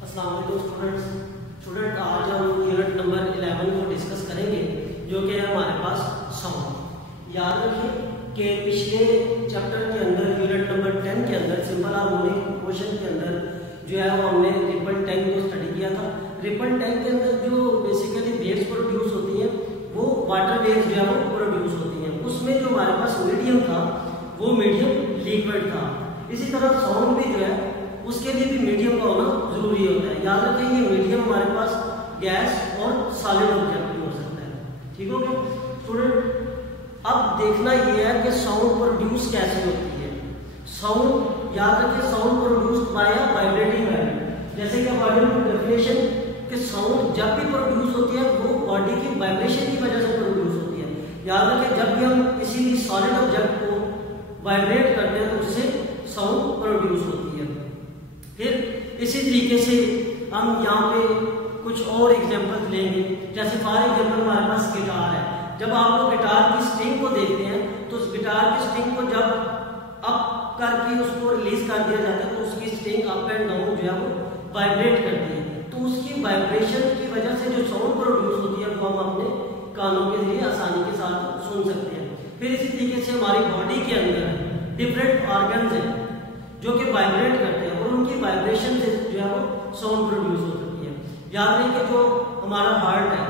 अस्सलाम वालेकुम स्टूडेंट, आज हम यूनिट नंबर 11 को डिस्कस करेंगे, जो कि है हमारे पास साउंड। याद रखिए कि पिछले चैप्टर के अंदर यूनिट नंबर 10 के अंदर सिंपल हार्मोनिक क्वेश्चन के अंदर जो है वो हमने रिपल टैंक को स्टडी किया था। रिपल टैंक के अंदर जो बेसिकली वेव्स प्रोड्यूस होती हैं वो वाटर वेव्स जो है वो प्रोड्यूस होती हैं। उसमें जो हमारे पास मीडियम था वो मीडियम लिक्विड था। इसी तरह साउंड भी जो है उसके लिए भी मीडियम का होना जरूरी होता है। याद रखें ये मीडियम हमारे पास गैस और सॉलिड ऑब्जेक्ट भी हो सकता है। ठीक हो गया स्टूडेंट। अब देखना ये है कि साउंड प्रोड्यूस कैसे होती है। साउंड याद रखें, sound produced by a vibrating wire. जैसे कि अकॉर्डिंग टू डेफिनेशन कि साउंड जब भी प्रोड्यूस होती है वो बॉडी की वाइब्रेशन की वजह से प्रोड्यूस होती है। याद रखें जब भी हम किसी भी सॉलिड ऑब्जेक्ट को वाइब्रेट करते हैं तो उससे साउंड प्रोड्यूस होती है। फिर इसी तरीके से हम यहाँ पे कुछ और एग्जांपल लेंगे। जैसे फॉर एग्जांपल हमारे पास गिटार है। जब आप लोग गिटार की स्ट्रिंग को देखते हैं तो उस गिटार की स्ट्रिंग को जब अप करके उसको रिलीज कर दिया जाता है तो उसकी स्ट्रिंग अप एंड डाउन जो है वो वाइब्रेट करती है। तो उसकी वाइब्रेशन की वजह से जो साउंड प्रोड्यूस होती है वो हम अपने कानों के जरिए आसानी के साथ सुन सकते हैं। फिर इसी तरीके से हमारी बॉडी के अंदर डिफरेंट ऑर्गन्स हैं जो कि वाइब्रेट करते हैं और उनकी वाइब्रेशन से जो है वो साउंड प्रोड्यूस हो सकती है। याद रखें कि जो हमारा हार्ट है,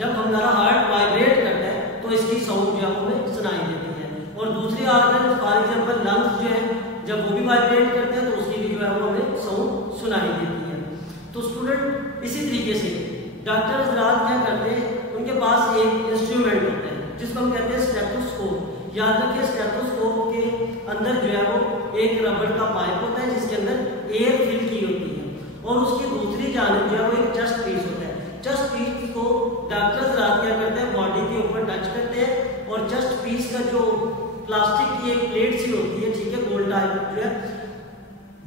जब हमारा हार्ट वाइब्रेट करता है तो इसकी साउंड जो है हमें सुनाई देती है। और दूसरी ऑर्गन फॉर एग्जांपल लंग्स जो है जब वो भी वाइब्रेट करते हैं तो उसकी भी जो है वो हमें साउंड सुनाई देती है। तो स्टूडेंट इसी तरीके से डॉक्टर हज़रात क्या करते हैं, उनके पास एक इंस्ट्रूमेंट होता है जिसको हम कहते हैं स्टेथोस्कोप। याद रखिए स्टेथोस्कोप के अंदर जो है वो एक रबड़ का पाइप होता है जिसके अंदर एयर फिल की होती है और उसकी दूसरी जानिब जो है वो एक चेस्ट पीस होता है। चेस्ट पीस को डॉक्टर्स रात क्या करते हैं, बॉडी के ऊपर टच करते हैं और चेस्ट पीस का जो प्लास्टिक की एक प्लेट सी होती है, ठीक है, गोल टाइप जो है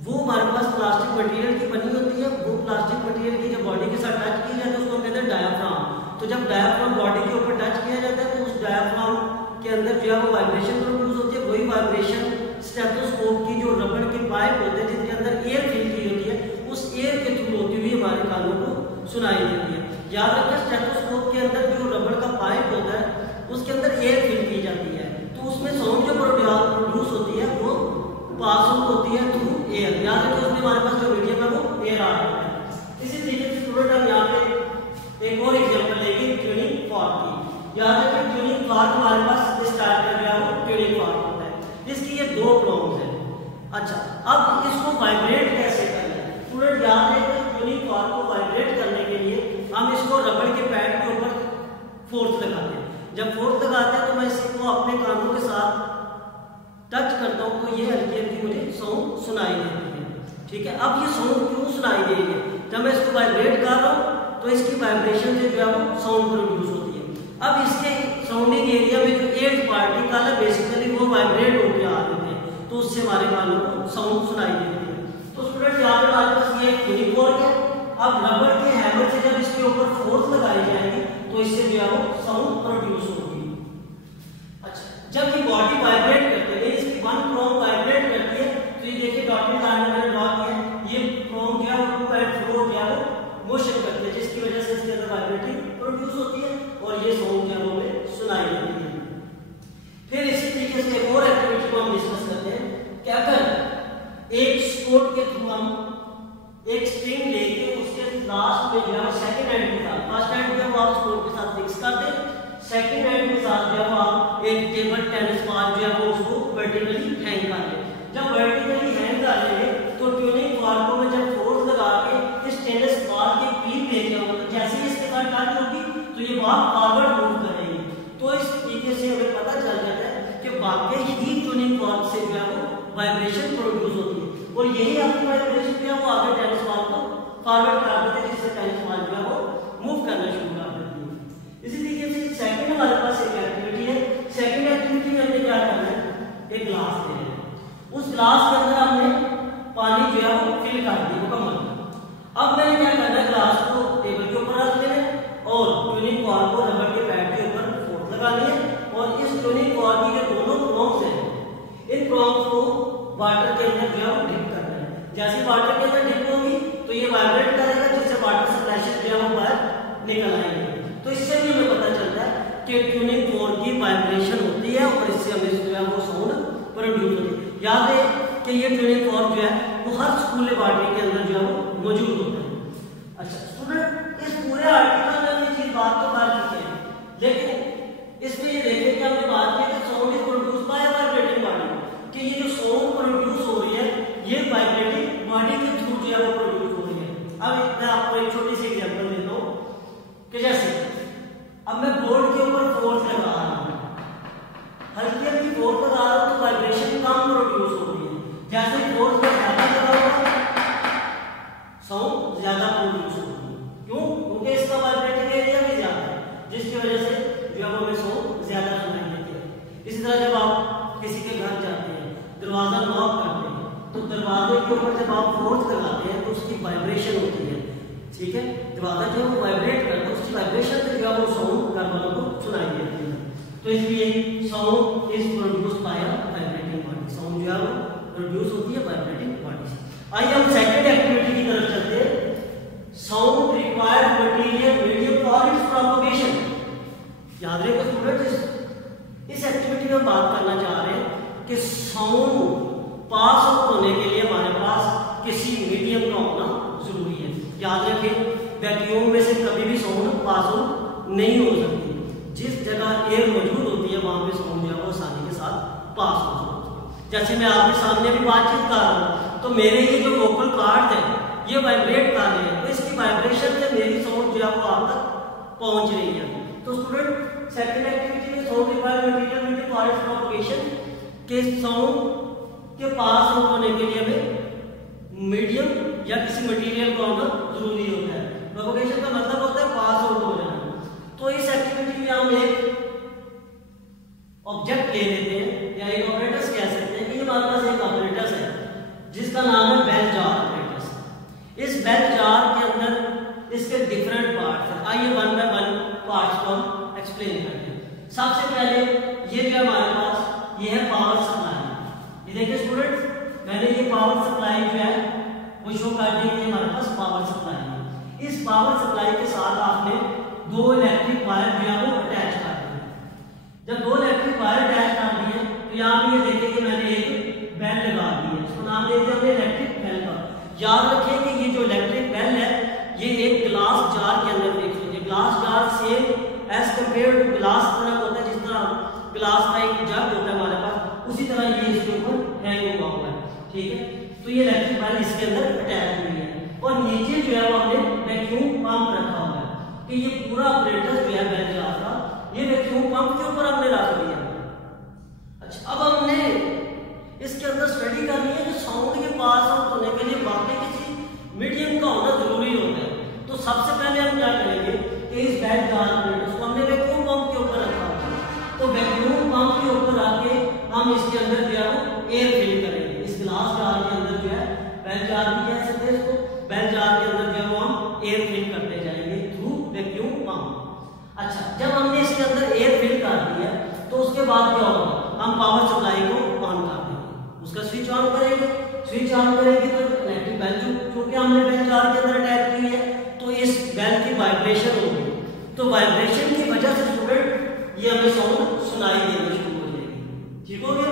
वो हमारे पास प्लास्टिक मटेरियल की बनी होती है। वो प्लास्टिक मटेरियल की जब बॉडी के साथ टच की जाती है उसको कहते हैं डायाफ्राम। तो जब डायाफ्राम बॉडी के ऊपर टच किया जाता है तो उस डायाफ्राम के अंदर जो है वो वाइब्रेशन प्रोड्यूस होती है। वही वाइब्रेशन स्टेथोस्कोप की जो रबड़ के पाइप होते हैं जिनके अंदर एयर फिल की होती है उस एयर के थ्रू होती हुई हमारे कानों को सुनाई देती है। याद रखें स्टेथोस्कोप के अंदर जो रबड़ का पाइप होता है उसके अंदर एयर फिल की जाती है तो उसमें साउंड जो प्रोड्यूस होती है वो पास आउट होती है थ्रू एयर। याद रखें उसमें हमारे पास जो मीडियम है वो एयर आ रहा है। इसी तरीके से स्टूडेंट हम यहाँ पे एक और एग्जाम्पल लेंगे ट्यूनिंग फॉर्क की। याद रखें ट्यूनिंग फॉर्क हमारे पास स्टार्ट कर गया वो ट्यूनिंग फॉर्क होता है जिसकी ये दो प्रोब्स हैं। अच्छा, अब इसको वाइब्रेट कैसे करना है स्टूडेंट। याद रखें ट्यूनिंग फॉर्क को वाइब्रेट करने के लिए हम इसको रबड़ के पैड के ऊपर फोर्स लगाते हैं। जब फोर्स लगाते हैं तो मैं इसको अपने कानों के साथ टच करता हूं तो ये हल्की हल्की मुझे साउंड सुनाई देती है। ठीक है, अब ये साउंड क्यों सुनाई दे रही है, जब मैं इसको वाइब्रेट कर रहा हूं तो इसकी वाइब्रेशन से जो है वो साउंड प्रोड्यूस होती है। अब इसके साउंडिंग एरिया में जो एयर पार्टिकल है बेसिकली वो वाइब्रेट होकर आ रहे हैं तो उससे हमारे कानों को साउंड सुनाई देती है। तो स्टूडेंट यहाँ पे हमारे पास ये ट्यूनिंग फॉर्क है। अब रबड़ के हैमर से जब इसके ऊपर फोर्स लगाई जाएगी तो इससे जो है वो साउंड प्रोड्यूस होगी। अच्छा, जब ये बॉडी वाइब्रेट करती है, इसकी वन प्रोब वाइब्रेट करती है तो ये देखिए डॉटेड लाइन मैंने ड्रॉ किया है। ये प्रोब जो है वो टू एंड फ्रो जो है वो मोशन करती है जिसकी वजह से इसके अंदर वाइब्रेटिंग प्रोड्यूस होती है और ये साउंड जो है वो हमें सुनाई देती है। फिर इसी तरीके से एक और एक्टिविटी को हम डिस्कस करते हैं कि अगर एक स्पोर्ट के थ्रू हम एक स्ट्रिंग लेके उसके लास्ट में जो है सेकंड हैंड के साथ, फर्स्ट हैंड जो है वो आप स्पोर्ट के साथ फिक्स कर दें, सेकंड हैंड के साथ जो है आप एक टेबल टेनिस बॉल जो है वो उसको वर्टिकली हैंग कर लें। जब वर्टिकली हैंग कर लेंगे तो ट्यूनिंग फॉर्क में जब फोर्स लगा के इस टेनिस बॉल के पीप लेके आऊंगा तो जैसे ही इसके साथ टच होगी तो ये बॉल फॉरवर्ड मूव करेगी। तो इस तरीके से हमें पता चल जाता है कि वाकई ही ट्यूनिंग फॉर्क से जो है वो वाइब्रेशन प्रोड्यूस होती है और यही आपकी वाइब्रेशन जो है वो आगे टेनिस बॉल को फॉरवर्ड कर देते हैं जिससे टेनिस बॉल जो है वो मूव करना शुरू कर देती है। इसी तरीके से सेकंड हमारे पास एक एक्टिविटी है। सेकंड एक्टिविटी में हमने क्या करना है, एक ग्लास लेना है, उस ग्लास के अंदर हमने पानी जो है वो फिल कर दिया मुकम्मल। अब मैंने क्या करना है, ग्लास को टेबल के ऊपर रख लेना और ट्यूनिंग फॉर्क को रबड़ के पैड के ऊपर फोर्स लगा लिया और इस ट्यूनिंग फॉर्क की जो दोनों प्रोब्स हैं इन प्रोब्स को वाटर के अंदर जो है वो डिप करना है। जैसे वाटर के अंदर डिप होगी तो ये वाइब्रेट करेगा निकल आएंगे। तो इससे भी हमें पता चलता है कि ट्यूनिंग फोर्क की वाइब्रेशन होती है और इससे हमें जो है वो साउंड प्रोड्यूस होती है। याद है कि ये ट्यूनिंग फोर्क जो है वो हर स्कूल लेबोरेटरी के अंदर जो है वो मौजूद होता है। अच्छा स्टूडेंट, इस पूरे आर्टिकल में हमने चीज बात तो कर चुके हैं, लेकिन इसमें ये देखें कि हमने बात की कि sound is produce by vibrating body, कि ये जो साउंड प्रोड्यूस हो रही है ये वाइब्रेटिंग बॉडी के थ्रू जो है वो प्रोड्यूस हो रही है। अब मैं आपको एक छोटी सी एग्जांपल देता हूं कि जैसे अब मैं बोर्ड के ऊपर फोर्स लगा रहा हूं, हल्की हल्की फोर्स लगा रहा हूं तो वाइब्रेशन कम प्रोड्यूस हो रही है। जैसे फोर्स में ज्यादा लगा होगा साउंड ज्यादा प्रोड्यूस होगी। क्यों? क्योंकि इसका वाइब्रेटिंग एरिया भी ज्यादा है, जिसकी वजह से जो है हमें साउंड ज्यादा सुनाई देती है। इसी तरह जब आप किसी के घर जाते हैं, दरवाजा नॉक करते हैं, तो दरवाजे के ऊपर जब आप फोर्स लगाते हैं तो उसकी वाइब्रेशन होती है, ठीक है। दरवाजा जो है वो वाइब्रेट करता है, उसकी वाइब्रेशन से जो है वो साउंड घर वालों को सुनाई देती है। तो इसलिए sound is produced by a vibrating body, sound जो है वो प्रोड्यूस होती है वाइब्रेटिंग बॉडी से। आइए हम सेकंड एक्टिविटी की तरफ चलते हैं। Sound required material medium for its propagation. याद रखिए स्टूडेंट्स, इस एक्टिविटी में बात करना चाह रहे हैं कि साउंड पास आउट होने के लिए हमारे पास किसी मीडियम का होना जरूरी है। याद रखें वैक्यूम में से कभी भी साउंड पास आउट नहीं हो सकती। जिस जगह एयर मौजूद होती है वहां पे साउंड जो है वो आसानी के साथ पास हो सकती है। जैसे मैं आपके सामने भी बातचीत कर रहा हूं तो मेरे ये जो वोकल कार्ड है ये वाइब्रेट कर रहे हैं, तो इसकी वाइब्रेशन से मेरी साउंड जो है वो आप तक पहुंच रही है। तो स्टूडेंट सेकंड एक्टिविटी में sound required material medium for its propagation के साउंड के पास आउट होने के लिए हमें मीडियम या किसी मटेरियल का होना जरूरी होता है। प्रोपगेशन का मतलब होता है पास आउट हो जाना। तो इस एक्टिविटी में हम एक ऑब्जेक्ट ले लेते हैं या एक ऑपरेटर्स कह सकते हैं कि हमारे पास एक ऑपरेटर्स है जिसका नाम है बेल जार ऑपरेटर्स। इस बेल जार के अंदर इसके डिफरेंट पार्ट्स हैं। आइए वन बाय वन पार्ट्स को हम एक्सप्लेन करते हैं। सबसे पहले ये जो हमारे पास ये है पावर सप्लाई। ये देखिए स्टूडेंट्स, मैंने ये पावर सप्लाई जो है वो शो कर दी कि हमारे पास पावर सप्लाई है। इस पावर सप्लाई के साथ आपने दो इलेक्ट्रिक वायर जो है वो अटैच कर दिए। जब दो इलेक्ट्रिक वायर अटैच कर दिए तो यहाँ पे ये देखिए कि मैंने एक बेल लगा दी है, इसको नाम दे दिया हमने इलेक्ट्रिक बेल का। याद रखें कि ये जो इलेक्ट्रिक बेल है ये एक ग्लास जार के अंदर फिक्स होती है। Glass jar same as compare to glass तरह होता है, जिस तरह ग्लास का एक जग होता है हमारे पास, उसी तरह ये इसके ऊपर हैंग हुआ हुआ है, ठीक है। तो ये इलेक्ट्रिक बेल इसके अंदर अटैच हुई है और नीचे जो है वो हमने वैक्यूम पंप रखा हुआ है कि ये पूरा ऑपरेटर जो है बेल जार का ये वैक्यूम पंप के ऊपर हमने रख दिया। अच्छा, अब हमने इसके अंदर स्टडी करनी है कि साउंड के पास आउट होने के लिए वाकई किसी मीडियम का होना जरूरी होता है। तो सबसे पहले हम क्या करेंगे कि इस बेल जार को हमने वैक्यूम पंप के ऊपर रखा हुआ है, तो वैक्यूम पंप के ऊपर आके हम इसके अंदर जो है वो एयर फिल करेंगे। इस ग्लास जार के अंदर जो है बेल जार भी कह सकते हैं इसको, बेल जार के अंदर जो है वो हम एयर फिल करते जाएंगे थ्रू वैक्यूम पंप। अच्छा, जब हमने इसके अंदर एयर फिल कर दिया तो उसके बाद क्या होगा, हम पावर सप्लाई को ऑन कर देंगे, उसका स्विच ऑन करेंगे। स्विच ऑन करेंगे तो इलेक्ट्रिक बेल चूंकि हमने बेल जार के अंदर अटैच की है तो इस बेल की वाइब्रेशन होगी, तो वाइब्रेशन की वजह से स्टूडेंट ये हमें साउंड सुनाई देना शुरू हो जाएगी। ठीक हो गया।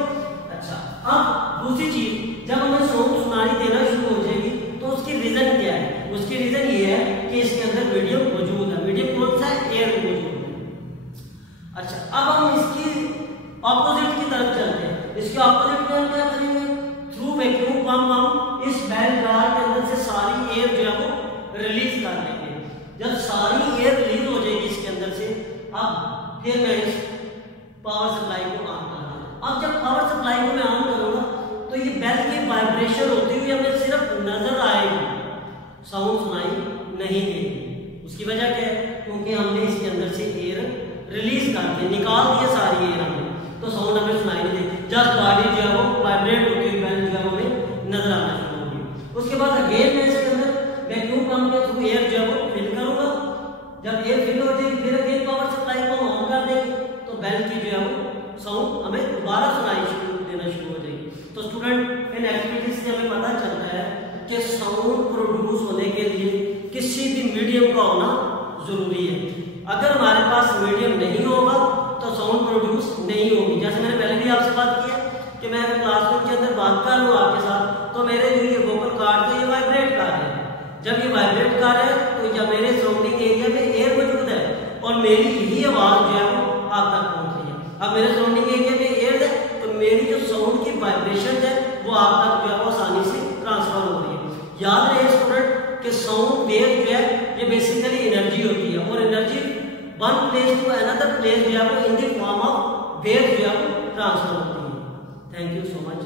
अच्छा, अब दूसरी चीज, जब हमें साउंड सुनाई देना शुरू हो जाएगी तो उसकी रीजन क्या है? उसकी रीजन ये है कि इसके अंदर मीडियम मौजूद है। मीडियम कौन सा है? एयर मौजूद है। अच्छा, अब हम इसकी ऑपोजिट की तरफ चलते हैं। इसके ऑपोजिट में हम क्या करेंगे? थ्रू वैक्यूम पंप हम इस बेल जार के अंदर से सारी एयर जो है वो रिलीज कर देंगे। जब सारी एयर रिलीज हो जाएगी इसके अंदर से, अब फिर मैं इस पावर सप्लाई को ऑन करूंगा। अब जब पावर सप्लाई को मैं ऑन करूंगा तो ये बेल की वाइब्रेशन होती हुई हमें सिर्फ नजर आएगी, साउंड सुनाई नहीं देगी। उसकी वजह क्या है? क्योंकि हमने इसके अंदर से एयर रिलीज कर दी, निकाल दिया सारी एयर हमने, तो साउंड हमें सुनाई नहीं देगी। जस्ट बॉडी जो है वो वाइब्रेट होती हुई बेल जो है हमें नजर आना शुरू होगी। उसके बाद अगेन मैं इसके अंदर वैक्यूम पंप के थ्रू एयर जो है वो फिल करूंगा। जब एयर फिल हो जाएगी फिर अगेन पावर सप्लाई को ऑन कर देंगे तो बेल की जो है वो साउंड हमें दोबारा सुनाई देना शुरू हो जाएगी। तो स्टूडेंट, इन एक्टिविटीज से हमें पता चलता है कि साउंड प्रोड्यूस होने के लिए किसी भी मीडियम का होना जरूरी है। अगर हमारे पास मीडियम नहीं होगा तो साउंड प्रोड्यूस नहीं होगी। जैसे मैंने पहले भी आपसे बात किया कि मैं क्लासरूम के अंदर बात कर रहा हूँ आपके साथ, तो मेरे जो ये वोकल कॉर्ड है ये वाइब्रेट कर रहे हैं। जब ये वाइब्रेट कर रहे हैं तो जब मेरे सराउंडिंग एरिया में एयर मौजूद है और मेरी यही आवाज जो है वो आप तक पहुंच रही है। अब मेरे सराउंडिंग एरिया में एयर है तो मेरी जो साउंड की वाइब्रेशन है वो आप तक जो है वो आसानी से ट्रांसफर हो रही है। याद रहे स्टूडेंट कि साउंड वेव जो है ये बेसिकली एनर्जी होती है और energy one place to another place जो है वो in the form of wave जो है वो ट्रांसफर होती है। Thank you so much.